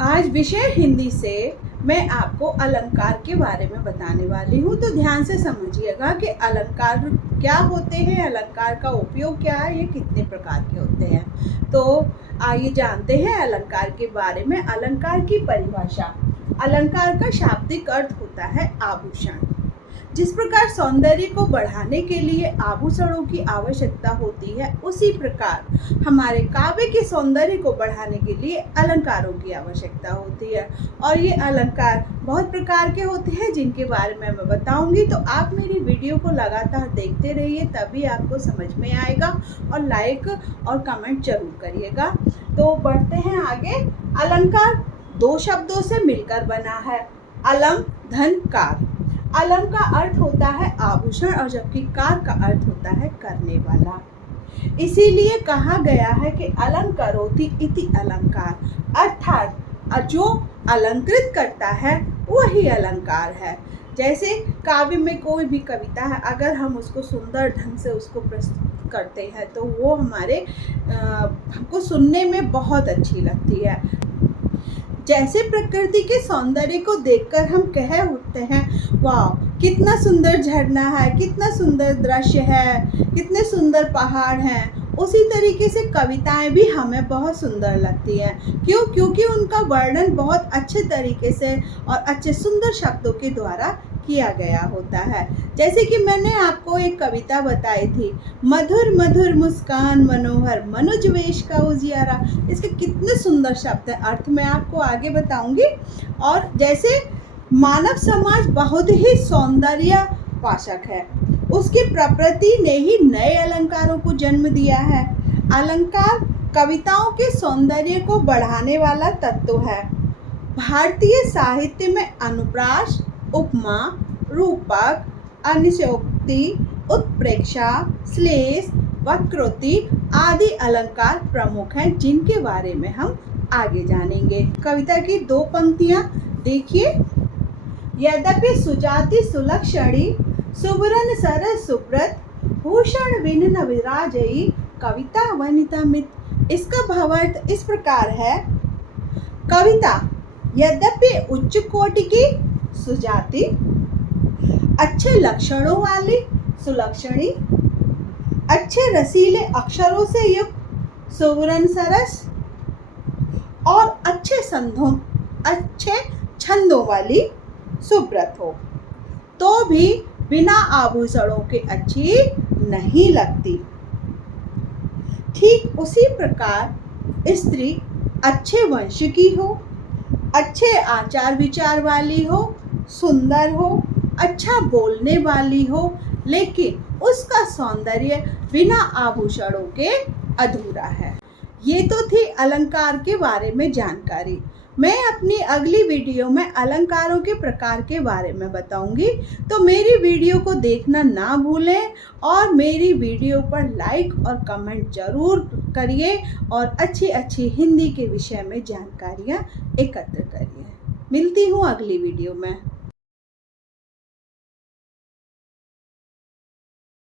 आज विषय हिंदी से मैं आपको अलंकार के बारे में बताने वाली हूँ। तो ध्यान से समझिएगा कि अलंकार क्या होते हैं, अलंकार का उपयोग क्या है, ये कितने प्रकार के होते हैं। तो आइए जानते हैं अलंकार के बारे में। अलंकार की परिभाषा। अलंकार का शाब्दिक अर्थ होता है आभूषण। जिस प्रकार सौंदर्य को बढ़ाने के लिए आभूषणों की आवश्यकता होती है, उसी प्रकार हमारे काव्य के सौंदर्य को बढ़ाने के लिए अलंकारों की आवश्यकता होती है। और ये अलंकार बहुत प्रकार के होते हैं जिनके बारे में मैं बताऊंगी। तो आप मेरी वीडियो को लगातार देखते रहिए, तभी आपको समझ में आएगा। और लाइक और कमेंट जरूर करिएगा। तो बढ़ते हैं आगे। अलंकार दो शब्दों से मिलकर बना है, अलम धन कार। अलम का अर्थ होता है आभूषण और जबकि कार का अर्थ होता है करने वाला। इसीलिए कहा गया है कि अलंकरोति इति अलंकार, अर्थात जो अलंकृत करता है वही अलंकार है। जैसे काव्य में कोई भी कविता है, अगर हम उसको सुंदर ढंग से उसको प्रस्तुत करते हैं तो वो हमको सुनने में बहुत अच्छी लगती है। जैसे प्रकृति के सौंदर्य को देखकर हम कह उठते हैं, वाह कितना सुंदर झरना है, कितना सुंदर दृश्य है, कितने सुंदर पहाड़ हैं। उसी तरीके से कविताएं भी हमें बहुत सुंदर लगती हैं। क्यों? क्योंकि उनका वर्णन बहुत अच्छे तरीके से और अच्छे सुंदर शब्दों के द्वारा किया गया होता है। जैसे कि मैंने आपको एक कविता बताई थी, मधुर मधुर मुस्कान मनोहर मनुज वेश का उजियारा। इसके कितने सुंदर शब्द हैं, अर्थ मैं आपको आगे बताऊंगी। और जैसे मानव समाज बहुत ही सौंदर्य पाशक है, उसकी प्रकृति ने ही नए अलंकारों को जन्म दिया है। अलंकार कविताओं के सौंदर्य को बढ़ाने वाला तत्व है। भारतीय साहित्य में अनुप्रास, उपमा, रूपक, अनिशोक्ति, उत्प्रेक्षा, श्लेष, वक्रोक्ति आदि अलंकार प्रमुख हैं, जिनके बारे में हम आगे जानेंगे। कविता की दो पंक्तियां देखिए। यद्यपि सुजाति सुलक्षणी सुबरन सरस सुब्रत भूषण विनन विराजई कविता वनिता मित। इसका भावार्थ इस प्रकार है, कविता यद्यपि उच्च कोटि की सुजाति, अच्छे लक्षणों वाली सुलक्षणी, अच्छे रसीले अक्षरों से युक्त सुवर्ण सरस और अच्छे छंदों वाली सुब्रत हो, तो भी बिना आभूषणों के अच्छी नहीं लगती। ठीक उसी प्रकार स्त्री अच्छे वंश की हो, अच्छे आचार विचार वाली हो, सुंदर हो, अच्छा बोलने वाली हो, लेकिन उसका सौंदर्य बिना आभूषणों के अधूरा है। ये तो थी अलंकार के बारे में जानकारी। मैं अपनी अगली वीडियो में अलंकारों के प्रकार के बारे में बताऊंगी। तो मेरी वीडियो को देखना ना भूलें और मेरी वीडियो पर लाइक और कमेंट जरूर करिए और अच्छी अच्छी हिंदी के विषय में जानकारियाँ एकत्र करिए। मिलती हूँ अगली वीडियो में।